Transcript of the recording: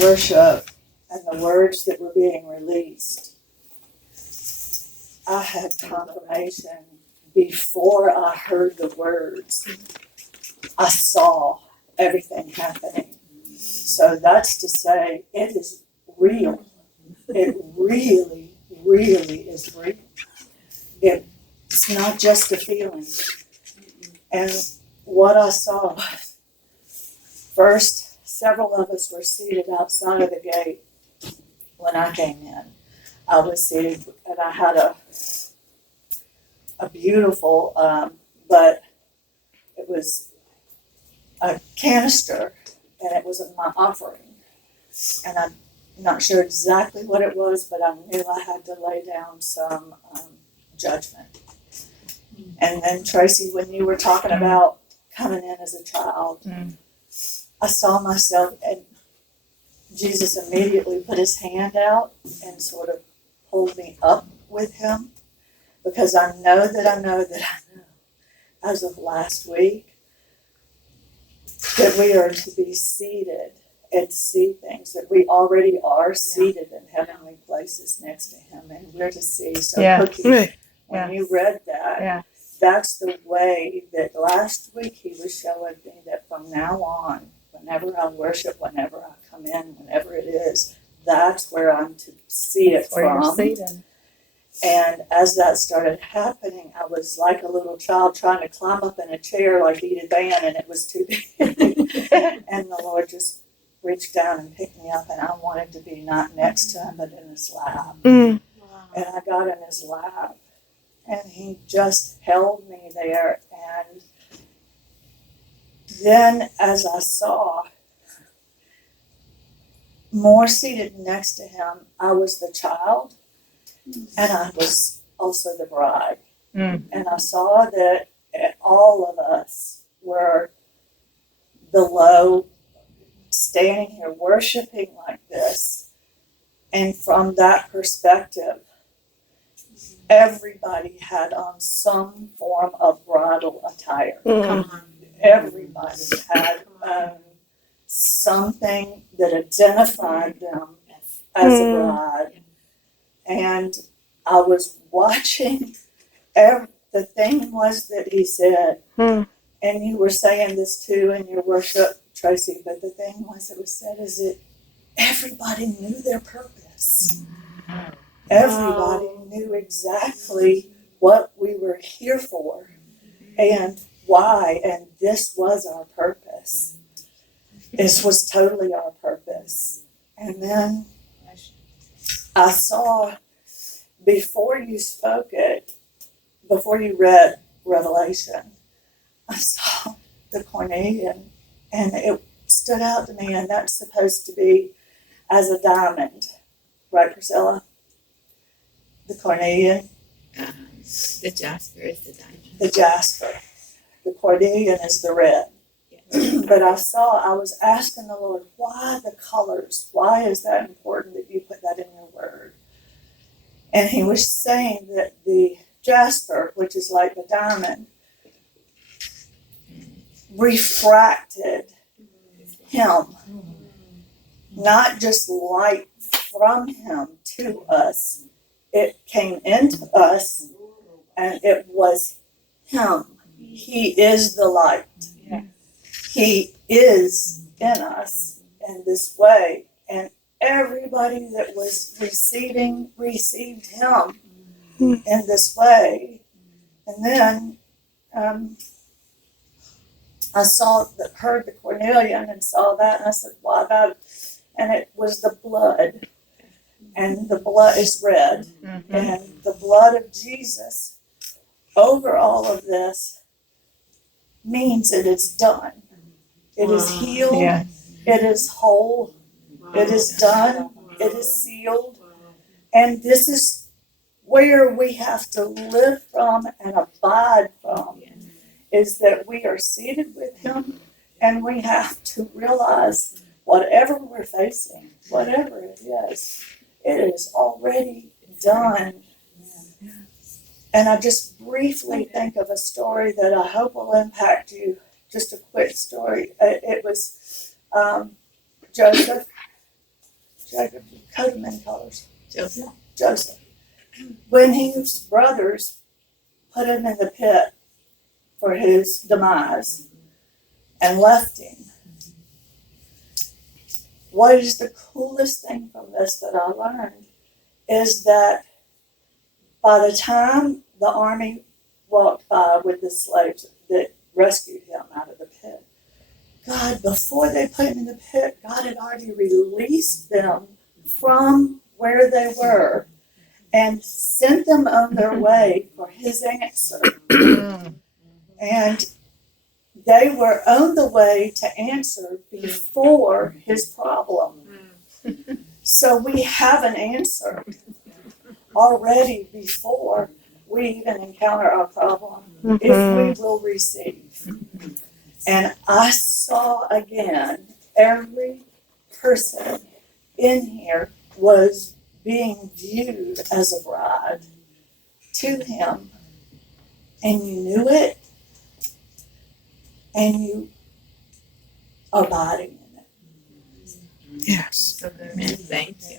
worship and the words that were being released, I had confirmation before I heard the words. I saw everything happening. So that's to say, it is real. It really, really is real. It's not just a feeling. And what I saw, first, several of us were seated outside of the gate when I came in. I was seated, and I had a beautiful, but it was a canister, and it was my offering. And I'm not sure exactly what it was, but I knew I had to lay down some judgment. And then, Tracy, when you were talking about coming in as a child, I saw myself, and Jesus immediately put his hand out and sort of pulled me up with him, because I know as of last week that we are to be seated and see things, that we already are seated in heavenly places next to him, and we're to see. So Cookie, when you read that, that's the way that last week he was showing me that from now on, whenever I worship, whenever I come in, whenever it is, that's where I'm to see it from. And as that started happening, I was like a little child trying to climb up in a chair like Edith Ann, and it was too big. And the Lord just reached down and picked me up, and I wanted to be not next to him, but in his lap. And I got in his lap, and he just held me there. And then as I saw more seated next to him, I was the child, and I was also the bride. And I saw that all of us were below, standing here worshiping like this. And from that perspective, everybody had on some form of bridal attire. Everybody had something that identified them as a bride. And I was watching, the thing was that he said, and you were saying this too in your worship, Tracy, but the thing was, it was said is that everybody knew their purpose. Everybody knew exactly what we were here for and why, and this was our purpose. This was totally our purpose. And then I saw, before you spoke it, before you read Revelation, I saw the cornelian, and it stood out to me, and that's supposed to be as a diamond, right, Priscilla? The cornelian? The jasper is the diamond. The jasper. The cornelian is the red. But I was asking the Lord, why the colors? Why is that important that you put that in your word? And he was saying that the jasper, which is like the diamond, refracted him. Not just light from him to us. It came into us, and it was him. He is the light. He is in us in this way. And everybody that was received him in this way. And then I heard the cornelian and saw that, and I said, why that? And it was the blood. And the blood is red. And the blood of Jesus over all of this means it is done. It is healed. It is whole. It is done. It is sealed. And this is where we have to live from and abide from, is that we are seated with him, and we have to realize whatever we're facing, whatever it is already done. And I just briefly think of a story that I hope will impact you. Just a quick story. It was Joseph Jacob, coat of many colors. Joseph. Joseph. When his brothers put him in the pit for his demise and left him, what is the coolest thing from this that I learned is that by the time the army walked by with the slaves that rescued him out of the pit, God, before they put him in the pit, God had already released them from where they were and sent them on their way for his answer. And they were on the way to answer before his problem. So we have an answer already before we even encounter our problem, if we will receive. And I saw again, every person in here was being viewed as a bride to him. And you knew it, and you are abiding in it. Yes. So good, man. Thank you.